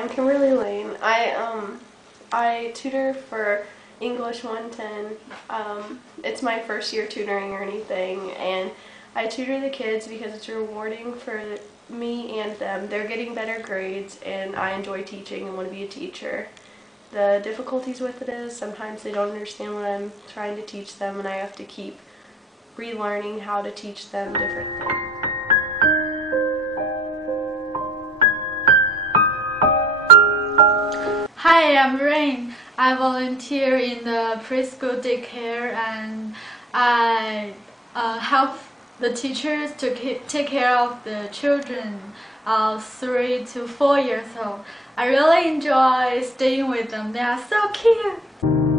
I'm Kimberly Lane. I tutor for English 110. It's my first year tutoring or anything, and I tutor the kids because it's rewarding for me and them. They're getting better grades, and I enjoy teaching and want to be a teacher. The difficulties with it is sometimes they don't understand what I'm trying to teach them, and I have to keep relearning how to teach them different things. Hi, I'm Rain. I volunteer in the preschool daycare, and I help the teachers to take care of the children 3 to 4 years old. I really enjoy staying with them. They are so cute.